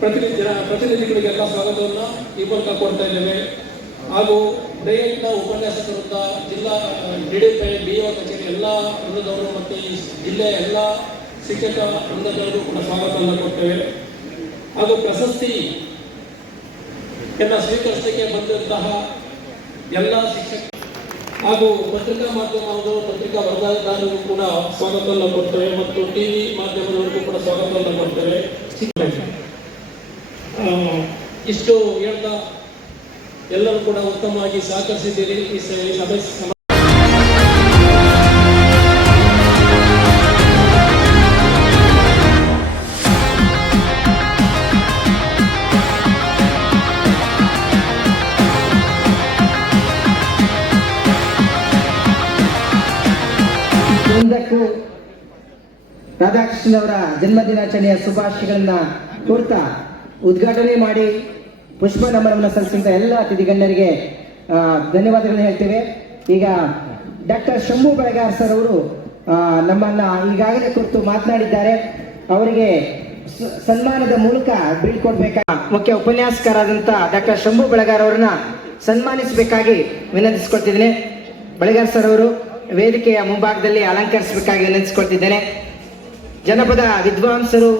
ಪ್ರತಿನಿಧಿ ಪ್ರತಿನಿಧಿಗಳಿಗೆಲ್ಲ ಸ್ವಾಗತವನ್ನು ಈ ಮೂಲಕ ಕೊಡ್ತಾ ಇದ್ದೇವೆ. ಹಾಗೂ ಡಯಟ್ನ ಉಪನ್ಯಾಸಕರಿಂದ ಜಿಲ್ಲಾ ಡಿಡಿಪಿ ಬಿ ಒ ಕಚೇರಿ ಎಲ್ಲ ವೃಂದದವರು ಮತ್ತು ಈ ಜಿಲ್ಲೆಯ ಎಲ್ಲ ಶಿಕ್ಷಕ ವೃಂದದವರು ಕೂಡ ಸ್ವಾಗತವನ್ನು ಕೊಡ್ತೇವೆ. ಹಾಗೂ ಪ್ರಶಸ್ತಿ ಎಲ್ಲ ಸ್ವೀಕರಿಸಲಿಕ್ಕೆ ಬಂದಂತಹ ಎಲ್ಲ ಶಿಕ್ಷಕ ಹಾಗೂ ಪತ್ರಿಕಾ ಮಾಧ್ಯಮದವರು ಪತ್ರಿಕಾ ವರ್ಗಾದಾರರಿಗೂ ಕೂಡ ಸ್ವಾಗತವನ್ನು ಕೊಡ್ತೇವೆ ಮತ್ತು ಟಿವಿ ಮಾಧ್ಯಮದವರಿಗೂ ಕೂಡ ಸ್ವಾಗತವನ್ನು ಕೊಡ್ತೇವೆ. ಇಷ್ಟು ಹೇಳ್ತಾ ಎಲ್ಲರೂ ಕೂಡ ಉತ್ತಮವಾಗಿ ಸಹಕರಿಸಿದ್ದೀರಿ. ಈ ಸಭೆ ಒಂದಕ್ಕೂ ರಾಧಾಕೃಷ್ಣನ್ ಅವರ ಜನ್ಮದಿನಾಚರಣೆಯ ಶುಭಾಶಯಗಳನ್ನ ಕೋರ್ತಾ ಉದ್ಘಾಟನೆ ಮಾಡಿ ಪುಷ್ಪ ನಮನವನ್ನು ಸಲ್ಲಿಸಿದ ಎಲ್ಲ ಅತಿಥಿ ಗಣ್ಯರಿಗೆ ಆ, ಧನ್ಯವಾದಗಳನ್ನ ಹೇಳ್ತೇವೆ. ಈಗ ಡಾಕ್ಟರ್ ಶಂಭು ಬೆಳಗಾರ್ ಸರ್ ಅವರು ನಮ್ಮನ್ನ ಈಗಾಗಲೇ ಕುರಿತು ಮಾತನಾಡಿದ್ದಾರೆ. ಅವರಿಗೆ ಸನ್ಮಾನದ ಮೂಲಕ ಬೀಳ್ಕೊಡ್ಬೇಕಾ ಮುಖ್ಯ ಉಪನ್ಯಾಸಕರಾದಂತ ಡಾಕ್ಟರ್ ಶಂಭು ಬೆಳಗಾರ್ ಅವರನ್ನ ಸನ್ಮಾನಿಸಬೇಕಾಗಿ ವಿನಂತಿಸ್ಕೊಳ್ತಿದ್ದೇನೆ. ಬೆಳಗಾರ್ ಸರ್ ಅವರು ವೇದಿಕೆಯ ಮುಂಭಾಗದಲ್ಲಿ ಅಲಂಕರಿಸಬೇಕಾಗಿ ವಿನಂತಿಸ್ಕೊಳ್ತಿದ್ದೇನೆ. ಜನಪದ ವಿದ್ವಾಂಸರು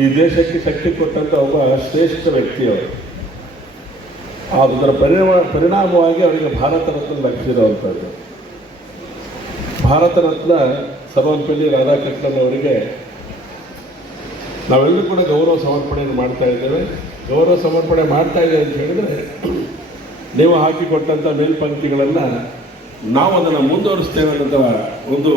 ಈ ದೇಶಕ್ಕೆ ಶಕ್ತಿ ಕೊಟ್ಟಂತ ಒಬ್ಬ ಶ್ರೇಷ್ಠ ವ್ಯಕ್ತಿ ಅವರು. ಅದರ ಪರಿಣಾಮ, ಪರಿಣಾಮವಾಗಿ ಅವರಿಗೆ ಭಾರತ ರತ್ನ ಲಭಿಸಿರುವಂಥದ್ದು. ಭಾರತ ರತ್ನ ಸರ್ವಪಲ್ಲಿ ರಾಧಾಕೃಷ್ಣನ್ ಅವರಿಗೆ ನಾವೆಲ್ಲರೂ ಕೂಡ ಗೌರವ ಸಮರ್ಪಣೆಯನ್ನು ಮಾಡ್ತಾ ಇದ್ದೇವೆ. ಗೌರವ ಸಮರ್ಪಣೆ ಮಾಡ್ತಾ ಇದ್ದೇವೆ ಅಂತ ಹೇಳಿದ್ರೆ, ನೀವು ಹಾಕಿಕೊಟ್ಟಂಥ ಮೇಲ್ಪಂಕ್ತಿಗಳನ್ನು ನಾವು ಅದನ್ನು ಮುಂದುವರಿಸ್ತೇವೆ ಅನ್ನೋದ ಒಂದು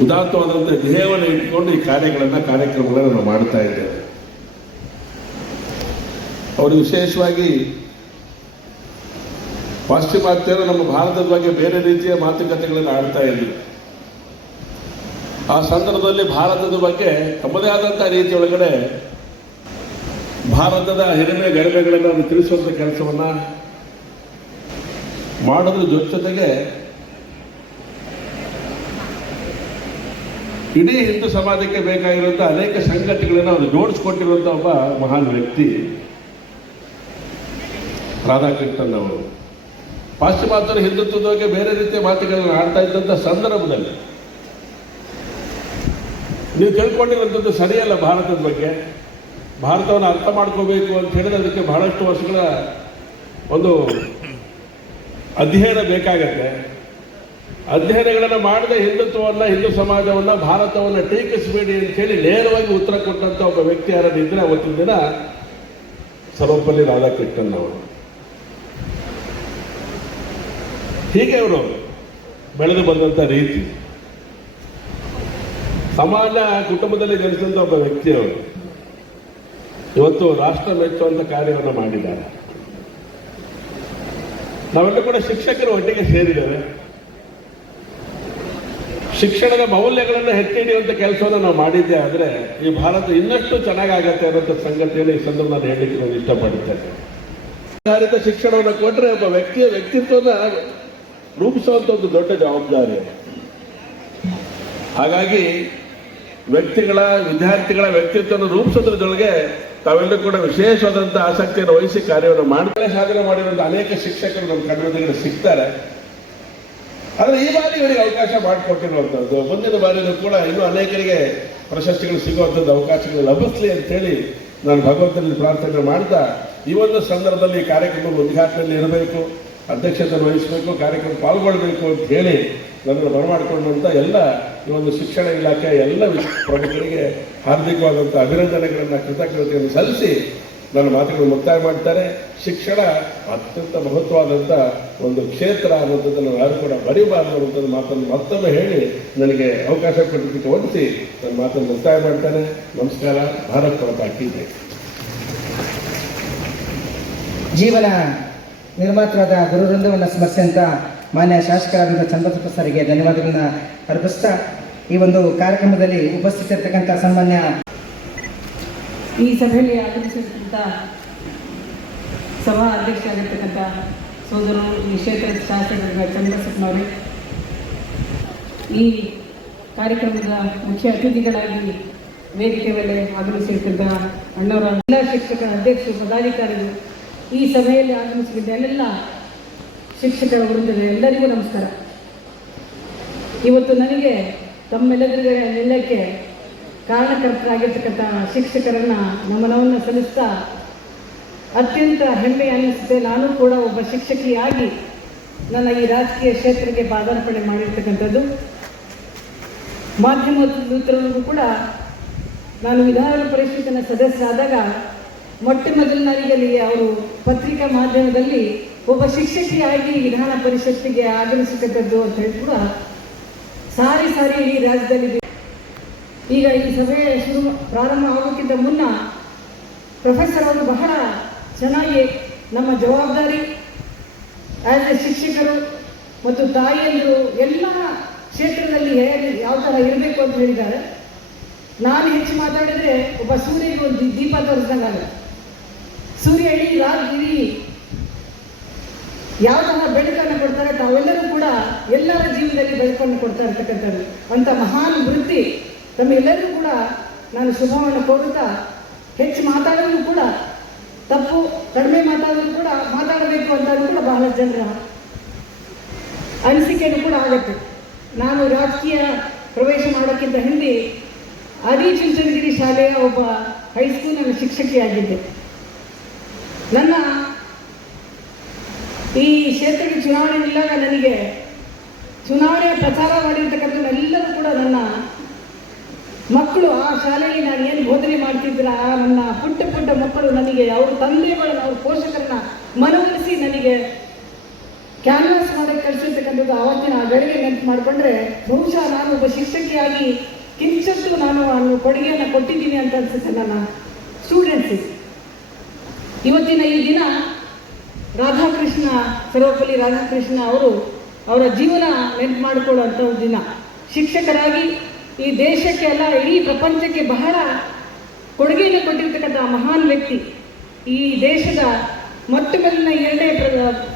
ಉದಾತ್ತವಾದಂಥ ಧ್ಯೇಯವನ್ನು ಇಟ್ಕೊಂಡು ಈ ಕಾರ್ಯಗಳನ್ನು, ಕಾರ್ಯಕ್ರಮಗಳನ್ನು ನಾವು ಮಾಡ್ತಾ ಇದ್ದೇವೆ. ಅವರು ವಿಶೇಷವಾಗಿ ಪಾಶ್ಚಿಮಾತ್ಯರು ನಮ್ಮ ಭಾರತದ ಬಗ್ಗೆ ಬೇರೆ ರೀತಿಯ ಮಾತುಕತೆಗಳನ್ನು ಆಡ್ತಾ ಇದ್ರು ಆ ಸಂದರ್ಭದಲ್ಲಿ ಭಾರತದ ಬಗ್ಗೆ ತಮ್ಮದೇ ಆದಂಥ ರೀತಿಯೊಳಗಡೆ ಭಾರತದ ಹಿರಿಮೆ ಗರಿಮೆಗಳನ್ನು ತಿಳಿಸುವಂಥ ಕೆಲಸವನ್ನ ಮಾಡೋದ್ರ ಜೊತೆ ಜೊತೆಗೆ ಇಡೀ ಹಿಂದೂ ಸಮಾಜಕ್ಕೆ ಬೇಕಾಗಿರುವಂಥ ಅನೇಕ ಸಂಗತಿಗಳನ್ನು ಅವರು ಜೋಡಿಸ್ಕೊಟ್ಟಿರುವಂಥ ಒಬ್ಬ ಮಹಾನ್ ವ್ಯಕ್ತಿ ರಾಧಾಕೃಷ್ಣನ್ ಅವರು. ಪಾಶ್ಚಿಮಾತ್ಯರು ಹಿಂದುತ್ವದ ಬಗ್ಗೆ ಬೇರೆ ರೀತಿಯ ಮಾತುಗಳನ್ನು ಆಡ್ತಾ ಇದ್ದಂಥ ಸಂದರ್ಭದಲ್ಲಿ ನೀವು ತಿಳ್ಕೊಂಡಿರುವಂಥದ್ದು ಸರಿಯಲ್ಲ ಭಾರತದ ಬಗ್ಗೆ. ಭಾರತವನ್ನು ಅರ್ಥ ಮಾಡ್ಕೋಬೇಕು ಅಂತ ಹೇಳಿದ್ರೆ ಅದಕ್ಕೆ ಬಹಳಷ್ಟು ವರ್ಷಗಳ ಒಂದು ಅಧ್ಯಯನ ಬೇಕಾಗತ್ತೆ. ಅಧ್ಯಯನಗಳನ್ನು ಮಾಡದೆ ಹಿಂದುತ್ವವನ್ನು, ಹಿಂದೂ ಸಮಾಜವನ್ನು, ಭಾರತವನ್ನು ಟೀಕಿಸಬೇಡಿ ಅಂತ ಹೇಳಿ ನೇರವಾಗಿ ಉತ್ತರ ಕೊಟ್ಟಂತ ಒಬ್ಬ ವ್ಯಕ್ತಿ ಯಾರಾದ್ರು ಇದ್ರೆ ಅವತ್ತಿನ ದಿನ ಸರ್ವಪಲ್ಲಿ ರಾಧಾಕೃಷ್ಣನ್ ಅವರು. ಹೀಗೆ ಅವರು ಬೆಳೆದು ಬಂದಂಥ ರೀತಿ. ಸಮಾಜ ಕುಟುಂಬದಲ್ಲಿ ಜನಿಸಿದಂಥ ಒಬ್ಬ ವ್ಯಕ್ತಿ ಅವರು. ಇವತ್ತು ರಾಷ್ಟ್ರ ಮೆಚ್ಚುವಂಥ ಕಾರ್ಯವನ್ನು ಮಾಡಿದ್ದಾರೆ. ನಾವೆಲ್ಲ ಕೂಡ ಶಿಕ್ಷಕರು ಒಟ್ಟಿಗೆ ಸೇರಿದ್ದೇವೆ. ಶಿಕ್ಷಣದ ಮೌಲ್ಯಗಳನ್ನು ಎತ್ತಿ ಹಿಡಿಯುವಂಥ ಕೆಲಸವನ್ನು ನಾವು ಮಾಡಿದ್ದೆ ಆದರೆ ಈ ಭಾರತ ಇನ್ನಷ್ಟು ಚೆನ್ನಾಗಾಗತ್ತೆ ಅನ್ನೋಂಥ ಸಂಗತಿಯನ್ನು ಈ ಸಂದರ್ಭ ನಾನು ಹೇಳಲಿಕ್ಕೆ ನಾನು ಇಷ್ಟಪಡುತ್ತೇನೆ ಆಧಾರಿತ ಶಿಕ್ಷಣವನ್ನು ಕೊಟ್ಟರೆ ಒಬ್ಬ ವ್ಯಕ್ತಿಯ ವ್ಯಕ್ತಿತ್ವನ ರೂಪಿಸುವಂಥ ಒಂದು ದೊಡ್ಡ ಜವಾಬ್ದಾರಿ ಹಾಗಾಗಿ ವ್ಯಕ್ತಿಗಳ, ವಿದ್ಯಾರ್ಥಿಗಳ ವ್ಯಕ್ತಿತ್ವವನ್ನು ರೂಪಿಸೋದ್ರದೊಳಗೆ ತಾವೆಲ್ಲರೂ ಕೂಡ ವಿಶೇಷವಾದಂಥ ಆಸಕ್ತಿಯನ್ನು ವಹಿಸಿ ಕಾರ್ಯವನ್ನು ಮಾಡ್ತಾರೆ ಸಾಧನೆ ಮಾಡಿರುವಂಥ ಅನೇಕ ಶಿಕ್ಷಕರು ನಮ್ಮ ಕಣ್ಣಿಗೆ ಸಿಗ್ತಾರೆ. ಆದರೆ ಈ ಬಾರಿ ಇವರಿಗೆ ಅವಕಾಶ ಮಾಡಿಕೊಟ್ಟಿರುವಂಥದ್ದು. ಮುಂದಿನ ಬಾರಿಯೂ ಕೂಡ ಇನ್ನೂ ಅನೇಕರಿಗೆ ಪ್ರಶಸ್ತಿಗಳು ಸಿಗುವಂಥದ್ದು ಅವಕಾಶಗಳು ಲಭಿಸಲಿ ಅಂತೇಳಿ ನಾನು ಭಗವಂತನಲ್ಲಿ ಪ್ರಾರ್ಥನೆ ಮಾಡ್ತಾ, ಈ ಒಂದು ಸಂದರ್ಭದಲ್ಲಿ ಕಾರ್ಯಕ್ರಮ ಉದ್ಘಾಟನೆಯಲ್ಲಿ ಇರಬೇಕು, ಅಧ್ಯಕ್ಷತೆ ವಹಿಸಬೇಕು, ಕಾರ್ಯಕ್ರಮ ಪಾಲ್ಗೊಳ್ಬೇಕು ಅಂತ ಹೇಳಿ ನನ್ನನ್ನು ಬರಮಾಡಿಕೊಂಡಂಥ ಎಲ್ಲ ಈ ಒಂದು ಶಿಕ್ಷಣ ಇಲಾಖೆ ಎಲ್ಲ ಪ್ರಮುಖರಿಗೆ ಹಾರ್ದಿಕವಾದಂಥ ಅಭಿನಂದನೆಗಳನ್ನು, ಕೃತಜ್ಞತೆಯನ್ನು ಸಲ್ಲಿಸಿ ನನ್ನ ಮಾತುಗಳು ಮುಕ್ತಾಯ ಮಾಡ್ತಾರೆ. ಶಿಕ್ಷಣ ಅತ್ಯಂತ ಮಹತ್ವವಾದಂಥ ಒಂದು ಕ್ಷೇತ್ರ ಅನ್ನೋದನ್ನು ಯಾರು ಕೂಡ ಬರೀಬಾರದು ಅನ್ನುವಂಥದ್ದು ಮಾತನ್ನು ಮತ್ತೊಮ್ಮೆ ಹೇಳಿ ನನಗೆ ಅವಕಾಶ ಕೊಟ್ಟಿದ್ದಕ್ಕೆ ಹೊಂದಿಸಿ ನನ್ನ ಮಾತನ್ನು ಮುಕ್ತಾಯ ಮಾಡ್ತಾನೆ. ನಮಸ್ಕಾರ. ಭಾರತ್ ಜೈ. ಜೀವನ ನಿರ್ಮಾತೃವಾದ ಗುರುವೃಂದವನ್ನು ಸ್ಮರಿಸಿದಂಥ ಮಾನ್ಯ ಶಾಸಕರಾದಂಥ ಚಂದ್ರಪ್ಪ ಸರಿಗೆ ಧನ್ಯವಾದಗಳನ್ನು ಅರ್ಪಿಸ್ತಾ ಈ ಒಂದು ಕಾರ್ಯಕ್ರಮದಲ್ಲಿ ಉಪಸ್ಥಿತಿರ್ತಕ್ಕಂಥ ಸನ್ಮಾನ್ಯ ಈ ಸಭೆಯಲ್ಲಿ ಆಗಮಿಸಿದಂಥ ಸಭಾ ಅಧ್ಯಕ್ಷ ಆಗಿರ್ತಕ್ಕಂಥ ಸೋದರರು, ಈ ಕ್ಷೇತ್ರದ ಶಾಸಕರಾದ ಚಂದ್ರಸಪ್ಪನವರೇ ಈ ಕಾರ್ಯಕ್ರಮದ ಮುಖ್ಯ ಅತಿಥಿಗಳಾಗಿ ವೇದಿಕೆ ಮೇಲೆ ಆಗಮಿಸಿರ್ತಕ್ಕಂಥ ಅಣ್ಣವರ ಜಿಲ್ಲಾ ಶಿಕ್ಷಕರ ಅಧ್ಯಕ್ಷರು ಪದಾಧಿಕಾರಿಗಳು ಈ ಸಭೆಯಲ್ಲಿ ಆಗಮಿಸಿದ ಎಲ್ಲ ಶಿಕ್ಷಕರ ವೃಂದದ ಎಲ್ಲರಿಗೂ ನಮಸ್ಕಾರ. ಇವತ್ತು ನನಗೆ ತಮ್ಮೆಲ್ಲರಿಗೆ ನಿಲ್ಲಕ್ಕೆ ಕಾರಣಕರ್ತರಾಗಿರ್ತಕ್ಕಂಥ ಶಿಕ್ಷಕರನ್ನ ನಮನವನ್ನು ಸಲ್ಲಿಸ್ತಾ ಅತ್ಯಂತ ಹೆಮ್ಮೆ ಅನ್ನಿಸುತ್ತೆ. ನಾನು ಕೂಡ ಒಬ್ಬ ಶಿಕ್ಷಕಿಯಾಗಿ ನನ್ನ ಈ ರಾಜಕೀಯ ಕ್ಷೇತ್ರಕ್ಕೆ ಪಾದಾರ್ಪಣೆ ಮಾಡಿರ್ತಕ್ಕಂಥದ್ದು. ಮಾಧ್ಯಮ ದೂತರಿಗೂ ಕೂಡ ನಾನು ವಿಧಾನ ಪರಿಷತ್ತಿನ ಸದಸ್ಯರಾದಾಗ ಮೊಟ್ಟ ಮೊದಲನೇದಲ್ಲಿ ಅವರು ಪತ್ರಿಕಾ ಮಾಧ್ಯಮದಲ್ಲಿ ಒಬ್ಬ ಶಿಕ್ಷಕಿಯಾಗಿ ವಿಧಾನ ಪರಿಷತ್ತಿಗೆ ಆಗಮಿಸತಕ್ಕಂಥದ್ದು ಅಂತ ಹೇಳಿ ಕೂಡ ಸಾರಿ ಸಾರಿ ಈ ರಾಜ್ಯದಲ್ಲಿ ಈಗ ಈ ಸಭೆ ಶುರು ಪ್ರಾರಂಭ ಆಗೋಕ್ಕಿಂತ ಮುನ್ನ ಪ್ರೊಫೆಸರ್ ಅವರು ಬಹಳ ಚೆನ್ನಾಗಿ ನಮ್ಮ ಜವಾಬ್ದಾರಿ ಆ್ಯಸ್ ಎ ಶಿಕ್ಷಕರು ಮತ್ತು ತಾಯಿಯಂದರು ಎಲ್ಲ ಕ್ಷೇತ್ರದಲ್ಲಿ ಹೇಗೆ ಯಾವ ಥರ ಇರಬೇಕು ಅಂತ ಹೇಳಿದ್ದಾರೆ. ನಾನು ಹೆಚ್ಚು ಮಾತಾಡಿದರೆ ಒಬ್ಬ ಸೂರ್ಯನಿಗೆ ಒಂದು ದೀಪ ತೋರಿಸ್ದಂಗಾಗ ಸೂರ್ಯ ಇಡೀ ರಾತ್ರಿ ಯಾವ ಥರ ಬೆಳಕನ್ನು ಕೊಡ್ತಾರೆ ತಾವೆಲ್ಲರೂ ಕೂಡ ಎಲ್ಲರ ಜೀವನದಲ್ಲಿ ಬೆಳಕನ್ನು ಕೊಡ್ತಾ ಇರ್ತಕ್ಕಂಥದ್ದು. ಅಂತ ಮಹಾನ್ ವೃತ್ತಿ ತಮ್ಮೆಲ್ಲರಿಗೂ ಕೂಡ ನಾನು ಶುಭವನ್ನು ಕೋರುತ್ತಾ ಹೆಚ್ಚು ಮಾತಾಡಲು ಕೂಡ, ತಪ್ಪು, ಕಡಿಮೆ ಮಾತಾಡೋದು ಕೂಡ ಮಾತಾಡಬೇಕು ಅಂತ ಕೂಡ ಬಹಳ ಜನರ ಅನಿಸಿಕೆಯನ್ನು ಕೂಡ ಆಗುತ್ತೆ. ನಾನು ರಾಜಕೀಯ ಪ್ರವೇಶ ಮಾಡೋಕ್ಕಿಂತ ಹಿಂದೆ ಅದಿ ಚುಂಚನಗಿರಿ ಶಾಲೆಯ ಒಬ್ಬ ಹೈಸ್ಕೂಲಿನ ಶಿಕ್ಷಕಿಯಾಗಿದ್ದೆ. ನನ್ನ ಈ ಕ್ಷೇತ್ರಕ್ಕೆ ಚುನಾವಣೆ ನಿಲ್ಲಾಗ ನನಗೆ ಚುನಾವಣೆ ಪ್ರಚಾರ ಮಾಡಿರ್ತಕ್ಕಂಥ ಎಲ್ಲರೂ ಕೂಡ ನನ್ನ ಮಕ್ಕಳು ಆ ಶಾಲೆಯಲ್ಲಿ ನಾನು ಏನು ಬೋಧನೆ ಮಾಡ್ತಿದ್ರ ಆ ನನ್ನ ಪುಟ್ಟ ಪುಟ್ಟ ಮಕ್ಕಳು ನನಗೆ, ಅವ್ರ ತಂದೆಗಳನ್ನ, ಅವ್ರ ಪೋಷಕರನ್ನ ಮನವೊಲಿಸಿ ನನಗೆ ಕ್ಯಾನ್ವಾಸ್ ಮಾಡಕ್ಕೆ ಕಳಿಸಿರ್ತಕ್ಕಂಥದ್ದು ಆವತ್ತಿನ ಆ ಗಳಿಗೆ ನೆನಪು ಮಾಡಿಕೊಂಡ್ರೆ, ಬಹುಶಃ ನಾನು ಒಬ್ಬ ಶಿಕ್ಷಕಿಯಾಗಿ ಕಿಂಚತ್ತು ನಾನು ಅವನು ಕೊಡುಗೆಯನ್ನು ಕೊಟ್ಟಿದ್ದೀನಿ ಅಂತ ಅನ್ಸುತ್ತೆ ನನ್ನ ಸ್ಟೂಡೆಂಟ್ಸಿಗೆ ಇವತ್ತಿನ ಈ ದಿನ ರಾಧಾಕೃಷ್ಣ ಸರ್ವಪಲ್ಲಿ ರಾಧಾಕೃಷ್ಣ ಅವರು ಅವರ ಜೀವನ ನೆನಪು ಮಾಡಿಕೊಳ್ಳುವಂಥ ದಿನ. ಶಿಕ್ಷಕರಾಗಿ ಈ ದೇಶಕ್ಕೆ ಅಲ್ಲ, ಇಡೀ ಪ್ರಪಂಚಕ್ಕೆ ಬಹಳ ಕೊಡುಗೆಯನ್ನು ಕೊಟ್ಟಿರ್ತಕ್ಕಂಥ ಮಹಾನ್ ವ್ಯಕ್ತಿ. ಈ ದೇಶದ ಮೊಟ್ಟ ಮೊದಲಿನ ಎರಡನೇ ಪ್ರ-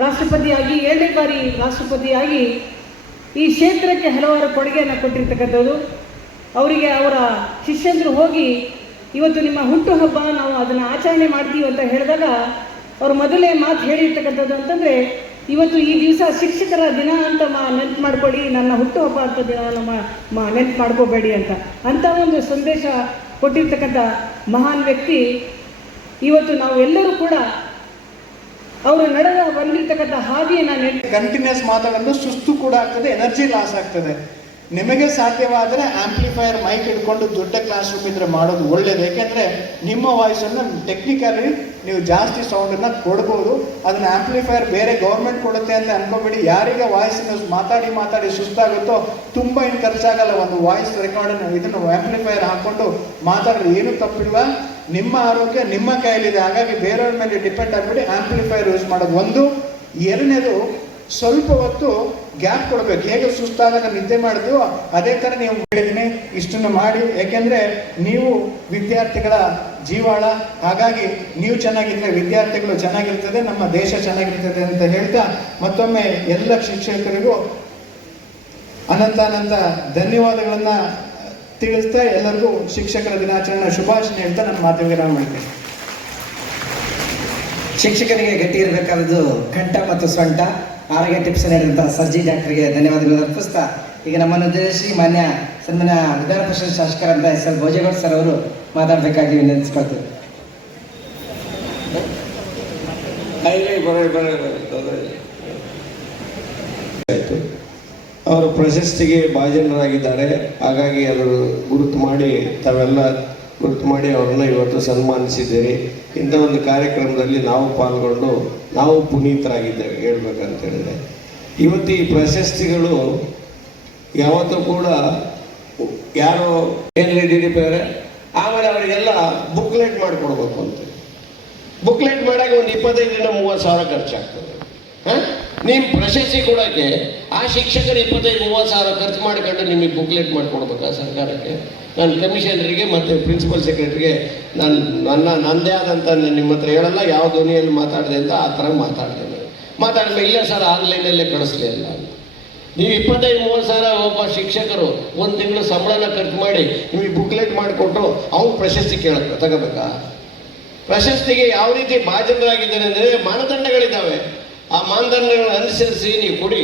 ರಾಷ್ಟ್ರಪತಿಯಾಗಿ, ಎರಡನೇ ಬಾರಿ ರಾಷ್ಟ್ರಪತಿಯಾಗಿ ಈ ಕ್ಷೇತ್ರಕ್ಕೆ ಹಲವಾರು ಕೊಡುಗೆಯನ್ನು ಕೊಟ್ಟಿರ್ತಕ್ಕಂಥದ್ದು ಅವರಿಗೆ ಅವರ ಶಿಷ್ಯಂದರು ಹೋಗಿ, ಇವತ್ತು ನಿಮ್ಮ ಹುಟ್ಟುಹಬ್ಬ ನಾವು ಅದನ್ನು ಆಚರಣೆ ಮಾಡ್ತೀವಿ ಅಂತ ಹೇಳಿದಾಗ, ಅವರು ಮೊದಲೇ ಮಾತು ಹೇಳಿರ್ತಕ್ಕಂಥದ್ದು ಅಂತಂದರೆ ಇವತ್ತು ಈ ದಿವಸ ಶಿಕ್ಷಕರ ದಿನ ಅಂತ ಮಾ ನೆನ್ಪು ಮಾಡ್ಕೊಳ್ಳಿ, ನನ್ನ ಹುಟ್ಟುಹಬ್ಬ ಅಂತ ದಿನ ನಮ್ಮ ಮಾ ನೆನ್ಪು ಮಾಡ್ಕೋಬೇಡಿ ಅಂತ. ಅಂಥ ಒಂದು ಸಂದೇಶ ಕೊಟ್ಟಿರ್ತಕ್ಕಂಥ ಮಹಾನ್ ವ್ಯಕ್ತಿ, ಇವತ್ತು ನಾವು ಎಲ್ಲರೂ ಕೂಡ ಅವರು ನಡೆದ ಬಂದಿರ್ತಕ್ಕಂಥ ಹಾದಿಯನ್ನು ನೆನ್ಪು ಕಂಟಿನ್ಯೂಸ್ ಮಾತಾಡೋದು ಸುಸ್ತು ಕೂಡ ಆಗ್ತದೆ ಎನರ್ಜಿ ಲಾಸ್ ಆಗ್ತದೆ. ನಿಮಗೆ ಸಾಧ್ಯವಾದರೆ ಆಂಪ್ಲಿಫೈಯರ್ ಮೈಕ್ ಹಿಡ್ಕೊಂಡು ದೊಡ್ಡ ಕ್ಲಾಸ್ ರೂಮ್ ಇದ್ರೆ ಮಾಡೋದು ಒಳ್ಳೇದು. ಯಾಕೆಂದ್ರೆ ನಿಮ್ಮ ವಾಯ್ಸನ್ನು ಟೆಕ್ನಿಕಲಿ ನೀವು ಜಾಸ್ತಿ ಸೌಂಡನ್ನು ಕೊಡ್ಬೋದು. ಅದನ್ನು ಆಂಪ್ಲಿಫೈಯರ್ ಬೇರೆ ಗೌರ್ಮೆಂಟ್ ಕೊಡುತ್ತೆ ಅಂತ ಅನ್ಕೊಬೇಡಿ ಯಾರಿಗೆ ವಾಯ್ಸ್ ಮಾತಾಡಿ ಮಾತಾಡಿ ಸುಸ್ತಾಗುತ್ತೋ ತುಂಬ ಏನು ಖರ್ಚಾಗಲ್ಲ ಒಂದು ವಾಯ್ಸ್ ರೆಕಾರ್ಡನ್ನು ಇದನ್ನು ಆಂಪ್ಲಿಫೈಯರ್ ಹಾಕ್ಕೊಂಡು ಮಾತಾಡಿದ್ರೆ ಏನು ತಪ್ಪಿಲ್ಲ. ನಿಮ್ಮ ಆರೋಗ್ಯ ನಿಮ್ಮ ಕೈಯಲ್ಲಿದೆ. ಹಾಗಾಗಿ ಬೇರೆಯವ್ರ ಮೇಲೆ ಡಿಪೆಂಡ್ ಆಗಿಬಿಡಿ. ಆಂಪ್ಲಿಫೈಯರ್ ಯೂಸ್ ಮಾಡೋದು ಒಂದು. ಎರಡನೇದು, ಸ್ವಲ್ಪ ಹೊತ್ತು ಗ್ಯಾಪ್ ಕೊಡಬೇಕು. ಹೇಗೆ ಸುಸ್ತಾದಾಗ ನಿದ್ದೆ ಮಾಡಿದ್ವು ಅದೇ ಥರ ನೀವು ಹೇಳಿದ್ದೀನಿ ಇಷ್ಟನ್ನು ಮಾಡಿ. ಯಾಕೆಂದರೆ ನೀವು ವಿದ್ಯಾರ್ಥಿಗಳ ಜೀವಾಳ. ಹಾಗಾಗಿ ನೀವು ಚೆನ್ನಾಗಿದ್ರೆ ವಿದ್ಯಾರ್ಥಿಗಳು ಚೆನ್ನಾಗಿರ್ತದೆ, ನಮ್ಮ ದೇಶ ಚೆನ್ನಾಗಿರ್ತದೆ ಅಂತ ಹೇಳ್ತಾ ಮತ್ತೊಮ್ಮೆ ಎಲ್ಲ ಶಿಕ್ಷಕರಿಗೂ ಅನಂತ ಅನಂತ ಧನ್ಯವಾದಗಳನ್ನ ತಿಳಿಸ್ತಾ ಎಲ್ಲರಿಗೂ ಶಿಕ್ಷಕರ ದಿನಾಚರಣೆ ಶುಭಾಶಯ ಹೇಳ್ತಾ ನನ್ನ ಮಾತಿಗೆ ವಿರಾಮ ಮಾಡ್ತೇನೆ. ಶಿಕ್ಷಕರಿಗೆ ಗಟ್ಟಿ ಇರಬೇಕಾದದ್ದು ಕಂಠ ಮತ್ತು ಸೊಂಟ ಆರೋಗ್ಯ ಟಿಪ್ಸ್ ನೀಡಿದಂತಹ ಸರ್ಜಿ ಡಾಕ್ಟರ್ಗೆ ಧನ್ಯವಾದಗಳು ಅರ್ಪಿಸ್ತಾ ಈಗ ನಮ್ಮನ್ನು ಉದ್ದೇಶಿಸಿ ಮಾನ್ಯ ಸನ್ಮಾನ್ಯ ವಿಧಾನ ಪರಿಷತ್ ಶಾಸಕರಾದ ಎಸ್ ಎಲ್ ಭೋಜೇಗೌಡ ಸರ್ ಅವರು ಮಾತಾಡಬೇಕಾಗಿ ವಿನಂತಿಸ್ಕೊಳ್ತೇವೆ ಆಯಿತು. ಅವರು ಪ್ರಶಸ್ತಿಗೆ ಭಾಜನರಾಗಿದ್ದಾರೆ. ಹಾಗಾಗಿ ಅವರು ಗುರುತು ಮಾಡಿ, ತಾವೆಲ್ಲ ಗುರುತು ಮಾಡಿ ಅವರನ್ನು ಇವತ್ತು ಸನ್ಮಾನಿಸಿದ್ದೇವೆ ಇಂಥ ಒಂದು ಕಾರ್ಯಕ್ರಮದಲ್ಲಿ ನಾವು ಪಾಲ್ಗೊಂಡು ನಾವು ಪುನೀತರಾಗಿದ್ದೇವೆ ಹೇಳ್ಬೇಕಂತ ಹೇಳಿದ್ರೆ. ಇವತ್ತು ಈ ಪ್ರಶಸ್ತಿಗಳು ಯಾವತ್ತೂ ಕೂಡ ಯಾರೋ ಏನು ಅವರೇ? ಆಮೇಲೆ ಅವರಿಗೆಲ್ಲ ಬುಕ್ಲೆಟ್ ಮಾಡಿಕೊಡ್ಬೇಕು ಅಂತ. ಬುಕ್ಲೆಟ್ ಮಾಡಾಗ ಒಂದು ಇಪ್ಪತ್ತೈದರಿಂದ ಮೂವತ್ತು ಸಾವಿರ ಖರ್ಚಾಗ್ತದೆ. ಹಾಂ? ನೀವು ಪ್ರಶಸ್ತಿ ಕೊಡೋಕ್ಕೆ ಆ ಶಿಕ್ಷಕರು ಇಪ್ಪತ್ತೈದು, ಮೂವತ್ತು ಸಾವಿರ ಖರ್ಚು ಮಾಡಿಕೊಂಡು ನಿಮಗೆ ಬುಕ್ಲೆಟ್ ಮಾಡಿಕೊಡ್ಬೇಕಾ ಸರ್ಕಾರಕ್ಕೆ. ನಾನು ಕಮಿಷನರಿಗೆ ಮತ್ತು ಪ್ರಿನ್ಸಿಪಲ್ ಸೆಕ್ರೆಟರಿಗೆ ನಾನು, ನನ್ನ ನನ್ನದೇ ಆದಂಥ ನಿಮ್ಮ ಹತ್ರ ಹೇಳಲ್ಲ, ಯಾವ ಧ್ವನಿಯಲ್ಲಿ ಮಾತಾಡಿದೆ ಅಂತ ಆ ಥರ ಮಾತಾಡ್ತೇನೆ. ಮಾತಾಡಿದ್ಮೇಲೆ ಇಲ್ಲ ಸರ್ ಆನ್ಲೈನಲ್ಲೇ ಕಳಿಸ್ಲೇ ಇಲ್ಲ. ಅಂತ ನೀವು ಇಪ್ಪತ್ತೈದು, ಮೂವತ್ತು ಸಾವಿರ ಒಬ್ಬ ಶಿಕ್ಷಕರು ಒಂದು ತಿಂಗಳು ಸಂಬಳನ ಖರ್ಚು ಮಾಡಿ ನಿಮಗೆ ಬುಕ್ಲೆಟ್ ಮಾಡಿಕೊಟ್ಟು ಅವ್ನು ಪ್ರಶಸ್ತಿ ಕೇಳಕ್ಕೆ ತಗೋಬೇಕಾ? ಪ್ರಶಸ್ತಿಗೆ ಯಾವ ರೀತಿ ಭಾಜನರಾಗಿದ್ದಾರೆ ಅಂದರೆ ಮಾನದಂಡಗಳಿದ್ದಾವೆ. ಆ ಮಾನದಂಡಗಳನ್ನು ಅನುಸರಿಸಿ ನೀವು ಕೊಡಿ.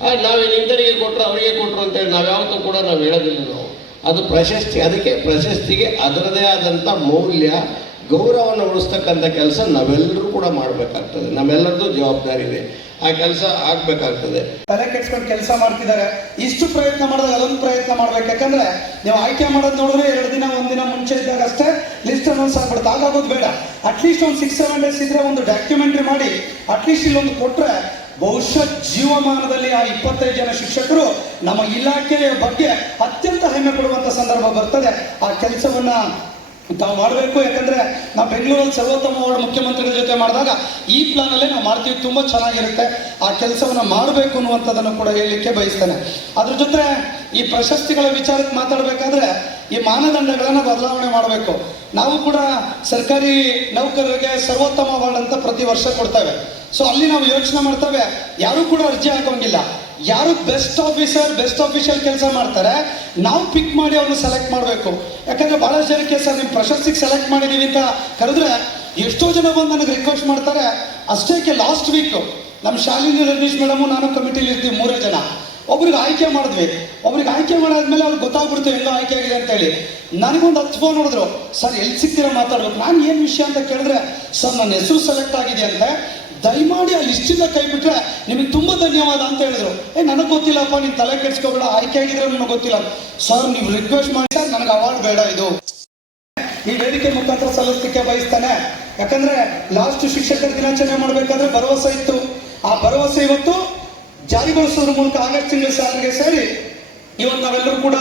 ನಾವೇ ನಾವು ಇಂಥರಿಗೆ ಕೊಟ್ಟರು ಅವರಿಗೆ ಕೊಟ್ಟರು ಅಂತೇಳಿ ನಾವು ಯಾವತ್ತೂ ಕೂಡ ನಾವು ಹೇಳೋದಿಲ್ಲ ನಾವು. ಅದು ಪ್ರಶಸ್ತಿ, ಅದಕ್ಕೆ ಪ್ರಶಸ್ತಿಗೆ ಅದರದೇ ಆದಂಥ ಮೌಲ್ಯ ಗೌರವವನ್ನು ಉಳಿಸ್ತಕ್ಕಂಥ ಕೆಲಸ ನಾವೆಲ್ಲರೂ ಕೂಡ ಮಾಡಬೇಕಾಗ್ತದೆ. ನಮ್ಮೆಲ್ಲರದ್ದು ಜವಾಬ್ದಾರಿ ಇದೆ. ಆ ಕೆಲಸ ಆಗ್ಬೇಕಾಗ್ತದೆ. ತಲೆ ಕೆಡ್ಸ್ಕೊಂಡು ಕೆಲಸ ಮಾಡ್ತಿದ್ದಾರೆ. ಇಷ್ಟು ಪ್ರಯತ್ನ ಮಾಡಿದಾಗ ಅದೊಂದು ಪ್ರಯತ್ನ ಮಾಡ್ಬೇಕು. ಯಾಕಂದ್ರೆ ನೀವು ಆಯ್ಕೆ ಮಾಡೋದು ನೋಡಿದ್ರೆ ಎರಡು ದಿನ ಒಂದಿನ ಮುಂಚೆ ಇದ್ದಾಗ ಅಷ್ಟೇ ಲಿಸ್ಟ್ ಅನೌನ್ಸ್ ಆಗ್ಬಿಡುತ್ತೆ. ಆಗೋದು ಬೇಡ. ಅಟ್ಲೀಸ್ಟ್ ಒಂದು ಸಿಕ್ಸ್ ಸೆವೆನ್ ಡೇಸ್ ಇದ್ರೆ ಒಂದು ಡಾಕ್ಯುಮೆಂಟ್ರಿ ಮಾಡಿ ಅಟ್ಲೀಸ್ಟ್ ಇಲ್ಲೊಂದು ಕೊಟ್ರೆ ಬಹುಶಃ ಜೀವಮಾನದಲ್ಲಿ ಆ ಇಪ್ಪತ್ತೈದು ಜನ ಶಿಕ್ಷಕರು ನಮ್ಮ ಇಲಾಖೆಯ ಬಗ್ಗೆ ಅತ್ಯಂತ ಹೆಮ್ಮೆ ಪಡುವಂತ ಸಂದರ್ಭ ಬರ್ತದೆ. ಆ ಕೆಲಸವನ್ನ ತಾವು ಮಾಡಬೇಕು. ಯಾಕಂದ್ರೆ ನಾವು ಬೆಂಗಳೂರಲ್ಲಿ ಸರ್ವೋತ್ತಮ ವಾರ್ಡ್ ಮುಖ್ಯಮಂತ್ರಿಗಳ ಜೊತೆ ಮಾಡಿದಾಗ ಈ ಪ್ಲಾನ್ ಅಲ್ಲೇ ನಾವು ಮಾಡ್ತೀವಿ. ತುಂಬಾ ಚೆನ್ನಾಗಿರುತ್ತೆ. ಆ ಕೆಲಸವನ್ನ ಮಾಡಬೇಕು ಅನ್ನುವಂಥದ್ದನ್ನು ಕೂಡ ಹೇಳಲಿಕ್ಕೆ ಬಯಸ್ತೇನೆ. ಅದ್ರ ಜೊತೆ ಈ ಪ್ರಶಸ್ತಿಗಳ ವಿಚಾರಕ್ಕೆ ಮಾತಾಡಬೇಕಾದ್ರೆ ಈ ಮಾನದಂಡಗಳನ್ನು ಬದಲಾವಣೆ ಮಾಡಬೇಕು. ನಾವು ಕೂಡ ಸರ್ಕಾರಿ ನೌಕರರಿಗೆ ಸರ್ವೋತ್ತಮ ಅವಾರ್ಡ್ ಅಂತ ಪ್ರತಿ ವರ್ಷ ಕೊಡ್ತೇವೆ. ಸೊ ಅಲ್ಲಿ ನಾವು ಯೋಚನೆ ಮಾಡ್ತೇವೆ. ಯಾರು ಕೂಡ ಅರ್ಜಿ ಹಾಕೋಂಗಿಲ್ಲ. ಯಾರು ಬೆಸ್ಟ್ ಆಫೀಸರ್ ಬೆಸ್ಟ್ ಆಫೀಷಿಯಲ್ ಕೆಲಸ ಮಾಡ್ತಾರೆ, ನಾವು ಪಿಕ್ ಮಾಡಿ ಅವ್ರನ್ನ ಸೆಲೆಕ್ಟ್ ಮಾಡಬೇಕು. ಯಾಕಂದ್ರೆ ಬಹಳಷ್ಟು ಜನಕ್ಕೆ ಸರ್ ನಿಮ್ಮ ಪ್ರಶಸ್ತಿಗೆ ಸೆಲೆಕ್ಟ್ ಮಾಡಿದೀವಿ ಅಂತ ಕರೆದ್ರೆ ಎಷ್ಟೋ ಜನ ಬಂದು ನನಗೆ ರಿಕ್ವೆಸ್ಟ್ ಮಾಡ್ತಾರೆ, ಅಷ್ಟೇಕೆ ಲಾಸ್ಟ್ ವೀಕ್ ನಮ್ಮ ಶಾಲಿನಿ ರಮೇಶ್ ಮೇಡಮು ನಾನು ಕಮಿಟಿಲಿ ಇರ್ತೀವಿ ಮೂರೇ ಜನ. ಒಬ್ರಿಗೆ ಆಯ್ಕೆ ಮಾಡಿದ್ವಿ. ಒಬ್ರಿಗೆ ಆಯ್ಕೆ ಮಾಡಾದ್ಮೇಲೆ ಅವ್ರಿಗೆ ಗೊತ್ತಾಗ್ಬಿಡ್ತು ಹೆಂಗೋ ಆಯ್ಕೆ ಆಗಿದೆ ಅಂತೇಳಿ ನನಗೊಂದು ಹತ್ತು ಫೋನ್ ನೋಡಿದ್ರು, ಸರ್ ಎಲ್ಲಿ ಸಿಗ್ತೀರ ಮಾತಾಡ್ಬೇಕು? ನಾನು ಏನು ವಿಷಯ ಅಂತ ಕೇಳಿದ್ರೆ, ಸರ್, ನನ್ನ ಹೆಸರು ಸೆಲೆಕ್ಟ್ ಆಗಿದೆ ಅಂತೆ ದಯಮಾಡಿ ಆ ಲಿಸ್ಟಿಂದ ಕೈ ಬಿಟ್ರೆ ನಿಮಗೆ ತುಂಬಾ ಧನ್ಯವಾದ ಅಂತ ಹೇಳಿದ್ರು. ಏ, ನನಗೆ ಗೊತ್ತಿಲ್ಲಪ್ಪ, ನೀನು ತಲೆ ಕೆಡ್ಸ್ಕೊಬೇಡ, ಆಯ್ಕೆ ಆಗಿದ್ರೆ ನನಗೆ ಗೊತ್ತಿಲ್ಲ. ಸರ್, ನೀವು ರಿಕ್ವೆಸ್ಟ್ ಮಾಡಿ, ಸರ್, ನನಗೆ ಅವಾರ್ಡ್ ಬೇಡ ಇದು. ಈ ವೇದಿಕೆ ಮುಖಾಂತರ ಸಲ್ಲಿಸಲಿಕ್ಕೆ ಬಯಸ್ತಾನೆ. ಯಾಕಂದ್ರೆ ಲಾಸ್ಟ್ ಶಿಕ್ಷಕರ ದಿನಾಚರಣೆ ಮಾಡಬೇಕಾದ್ರೆ ಭರವಸೆ ಇತ್ತು. ಆ ಭರವಸೆ ಇವತ್ತು ಜಾರಿಗೊಳಿಸೋದ್ರ ಮೂಲಕ ಆಗಸ್ಟ್ ತಿಂಗಳ ಸಾಲಿಗೆ ಸೇರಿ ಇವತ್ತು ನಾವೆಲ್ಲರೂ ಕೂಡ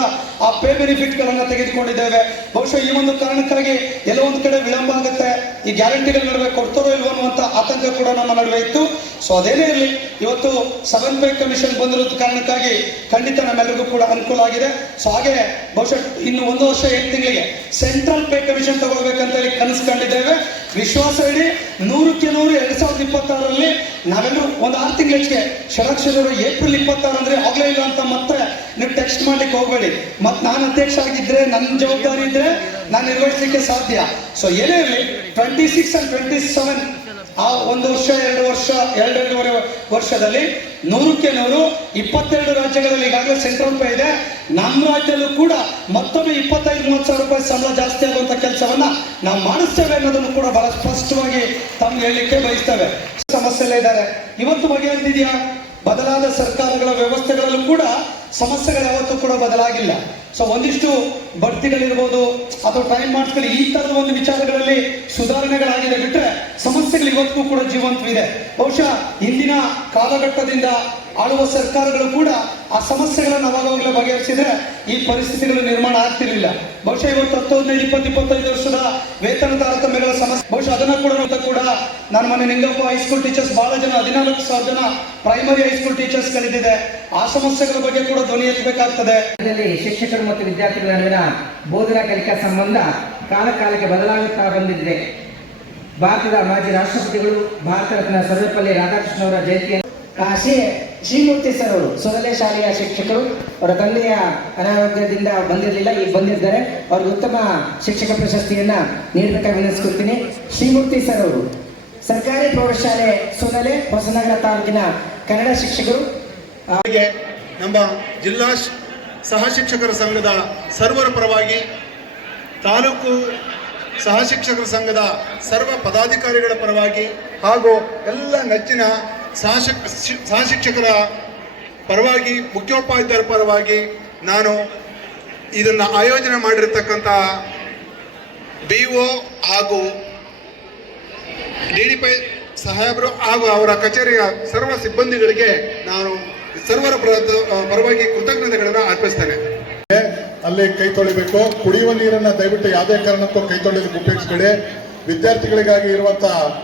ಆ ಪೇ ಬೆನಿಫಿಟ್ ಗಳನ್ನ ತೆಗೆದುಕೊಂಡಿದ್ದೇವೆ. ಬಹುಶಃ ಈ ಒಂದು ಕಾರಣಕ್ಕಾಗಿ ಎಲ್ಲೋ ಒಂದು ಕಡೆ ವಿಳಂಬ ಆಗುತ್ತೆ. ಈ ಗ್ಯಾರಂಟಿಗಳ ನಡುವೆ ಕೊಡ್ತಾರೋ ಇಲ್ವೋ ಅನ್ನುವಂತ ಆತಂಕ ಕೂಡ ನಮ್ಮ ನಡುವೆ ಇತ್ತು. ಸೊ ಅದೇನೇ ಇರಲಿ, ಇವತ್ತು ಸೆವೆನ್ ಪೇ ಕಮಿಷನ್ ಬಂದಿರೋ ಕಾರಣಕ್ಕಾಗಿ ಖಂಡಿತ ನಮ್ಮೆಲ್ಲರಿಗೂ ಕೂಡ ಅನುಕೂಲ ಆಗಿದೆ. ಸೊ ಹಾಗೆ ಬಹುಶಃ ಇನ್ನು ಒಂದು ವರ್ಷ ಎಂಟು ತಿಂಗಳಿಗೆ ಸೆಂಟ್ರಲ್ ಪೇ ಕಮಿಷನ್ ತಗೊಳ್ಬೇಕಂತ ಹೇಳಿ ಕನಸು ಕಂಡಿದ್ದೇವೆ ವಿಶ್ವಾಸ ಇಡಿ, ನೂರಕ್ಕೆ ನೂರು, ಎರಡ್ ಸಾವಿರದ ಇಪ್ಪತ್ತಾರರಲ್ಲಿ ನಾವೆಲ್ಲರೂ ಒಂದು ಆರು ತಿಂಗಳ ಹೆಚ್ಚಿಗೆ ಷಡಕ್ಷರರು ಏಪ್ರಿಲ್ ಇಪ್ಪತ್ತಾರು ಅಂದ್ರೆ ಆಗ್ಲೇ ಇಲ್ಲ ಅಂತ ಮತ್ತೆ ನೀವು ಟೆಕ್ಸ್ಟ್ ಮಾಡ್ಲಿಕ್ಕೆ ಹೋಗಬೇಡಿ. ಮತ್ ನಾನು ಅಧ್ಯಕ್ಷ ಆಗಿದ್ರೆ ನನ್ನ ಜವಾಬ್ದಾರಿ ಇದ್ರೆ ನಾನು ನಿರ್ವಹಿಸಲಿಕ್ಕೆ ಸಾಧ್ಯ. ಸೊ ಏನೇ ಇರಲಿ twenty six and twenty seven ಆ ಒಂದು ವರ್ಷ, ಎರಡು ವರ್ಷ ಎರಡೆರಡೂವರೆ ವರ್ಷದಲ್ಲಿ ನೂರಕ್ಕೆ ನೂರು ಇಪ್ಪತ್ತೆರಡು ರಾಜ್ಯಗಳಲ್ಲಿ ಈಗಾಗಲೇ ಸೆಂಟ್ರಲ್ ಪೇ ಇದೆ. ನಮ್ಮ ರಾಜ್ಯದಲ್ಲೂ ಕೂಡ ಮತ್ತೊಮ್ಮೆ ಇಪ್ಪತ್ತೈದು, ಮೂವತ್ತು ಸಾವಿರ ರೂಪಾಯಿ ಸಂಬಳ ಜಾಸ್ತಿ ಆಗುವಂಥ ಕೆಲಸವನ್ನ ನಾವು ಮಾಡಿಸ್ತೇವೆ ಅನ್ನೋದನ್ನು ಕೂಡ ಬಹಳ ಸ್ಪಷ್ಟವಾಗಿ ತಮ್ಗೆ ಹೇಳಲಿಕ್ಕೆ ಬಯಸ್ತೇವೆ. ಸಮಸ್ಯೆಲ್ಲೇ ಇದ್ದಾರೆ. ಇವತ್ತು ಬಗೆಹರಿದಿದೆಯಾ? ಬದಲಾದ ಸರ್ಕಾರಗಳ ವ್ಯವಸ್ಥೆಗಳಲ್ಲೂ ಕೂಡ ಸಮಸ್ಯೆಗಳು ಯಾವತ್ತೂ ಕೂಡ ಬದಲಾಗಿಲ್ಲ. ಸೊ ಒಂದಿಷ್ಟು ಬಡ್ತಿಗಳಿರ್ಬೋದು, ಅಥವಾ ಟೈಮ್ ಮಾರ್ಕ್ಸ್ಗಳು ಈ ತರದ ಒಂದು ವಿಚಾರಗಳಲ್ಲಿ ಸುಧಾರಣೆಗಳಾಗಿದೆ. ಬಿಟ್ರೆ ಸಮಸ್ಯೆಗಳು ಇವತ್ತಿಗೂ ಕೂಡ ಜೀವಂತವಿದೆ. ಬಹುಶಃ ಹಿಂದಿನ ಕಾಲಘಟ್ಟದಿಂದ ಆಳುವ ಸರ್ಕಾರಗಳು ಕೂಡ ಆ ಸಮಸ್ಯೆಗಳನ್ನು ಅವಾಗವಾಗಲೇ ಬಗೆಹರಿಸಿದ್ರೆ ಈ ಪರಿಸ್ಥಿತಿಗಳು ನಿರ್ಮಾಣ ಆಗ್ತಿರ್ಲಿಲ್ಲ. ಬಹುಶಃ ಇವತ್ತು ಹತ್ತು ಹದಿನೈದು ಇಪ್ಪತ್ತು, ಇಪ್ಪತ್ತೈದು ವರ್ಷದ ವೇತನ ತಾರತಮ್ಯಗಳ ಸಮಸ್ಯೆ. ಬಹುಶಃ ಅದನ್ನ ಕೂಡ ಕೂಡ ನಾನು ಮನೆ ನಿಂಗಪ್ಪ ಹೈಸ್ಕೂಲ್ ಟೀಚರ್ಸ್ ಬಹಳ ಜನ, ಹದಿನಾಲ್ಕು ಸಾವಿರ ಜನ ಪ್ರೈಮರಿ ಹೈಸ್ಕೂಲ್ ಟೀಚರ್ಸ್ ಕಲಿತಿದೆ ಆ ಸಮಸ್ಯೆಗಳ ಬಗ್ಗೆ ಕೂಡ ಧ್ವನಿ ಎತ್ತಬೇಕಾಗ್ತದೆ. ಶಿಕ್ಷಕರು ಮತ್ತು ವಿದ್ಯಾರ್ಥಿಗಳ ನಡುವಿನ ಬೋಧನಾ ಕಲಿಕಾ ಸಂಬಂಧ ಕಾಲ ಕಾಲಕ್ಕೆ ಬದಲಾಗುತ್ತಾ ಬಂದಿದೆ. ಭಾರತದ ಮಾಜಿ ರಾಷ್ಟ್ರಪತಿಗಳು ಭಾರತ ರತ್ನ ಸರ್ವಪಲ್ಲಿ ರಾಧಾಕೃಷ್ಣ ಅವರ ಜಯಂತಿಯನ್ನು ಕಾಶಿ ಶ್ರೀ ಶ್ರೀಮೂರ್ತಿ ಸರ್ ಅವರು ಸೊರಲೆ ಶಾಲೆಯ ಶಿಕ್ಷಕರು ಅವರ ತಂದೆಯ ಅನಾರೋಗ್ಯದಿಂದ ಬಂದಿರಲಿಲ್ಲ ಈಗ ಬಂದಿದ್ದಾರೆ. ಅವ್ರಿಗೆ ಉತ್ತಮ ಶಿಕ್ಷಕ ಪ್ರಶಸ್ತಿಯನ್ನ ನೀಡಬೇಕಾಗಿ ವಿನಿಸ್ಕೊಳ್ತೀನಿ ಶ್ರೀಮೂರ್ತಿ ಸರ್ ಅವರು ಸರ್ಕಾರಿ ಪ್ರೌಢಶಾಲೆ ಸೊರಲೆ ಹೊಸನಗರ ತಾಲೂಕಿನ ಕನ್ನಡ ಶಿಕ್ಷಕರು ಅವರಿಗೆ ನಮ್ಮ ಜಿಲ್ಲಾ ಸಹ ಶಿಕ್ಷಕರ ಸಂಘದ ಸರ್ವರ ಪರವಾಗಿ ತಾಲೂಕು ಸಹ ಶಿಕ್ಷಕರ ಸಂಘದ ಸರ್ವ ಪದಾಧಿಕಾರಿಗಳ ಪರವಾಗಿ ಹಾಗೂ ಎಲ್ಲ ನೆಚ್ಚಿನ ಸಹ ಸಹ ಶಿಕ್ಷಕರ ಪರವಾಗಿ, ಮುಖ್ಯೋಪಾಧ್ಯಾಯರ ಪರವಾಗಿ ನಾನು ಇದನ್ನು ಆಯೋಜನೆ ಮಾಡಿರ್ತಕ್ಕಂಥ ಬಿ ಒ ಹಾಗೂ ಡಿ ಡಿ ಪೈ ಸಾಹೇಬರು ಹಾಗೂ ಅವರ ಕಚೇರಿಯ ಸರ್ವ ಸಿಬ್ಬಂದಿಗಳಿಗೆ ನಾನು ಸರ್ವರ ಪರ- ಪರವಾಗಿ ಕೃತಜ್ಞತೆಗಳನ್ನು ಅರ್ಪಿಸ್ತೇನೆ. ಅಲ್ಲಿ ಕೈ ತೊಳಿಬೇಕು. ಕುಡಿಯುವ ನೀರನ್ನ ದಯವಿಟ್ಟು ಯಾವುದೇ ಕಾರಣಕ್ಕೂ ಕೈ ತೊಳೆಯಲಿಕ್ಕೆ ಉಪಯೋಗಿಸ್ಬೇಡಿ ವಿದ್ಯಾರ್ಥಿಗಳಿಗಾಗಿ ಇರುವಂತಹ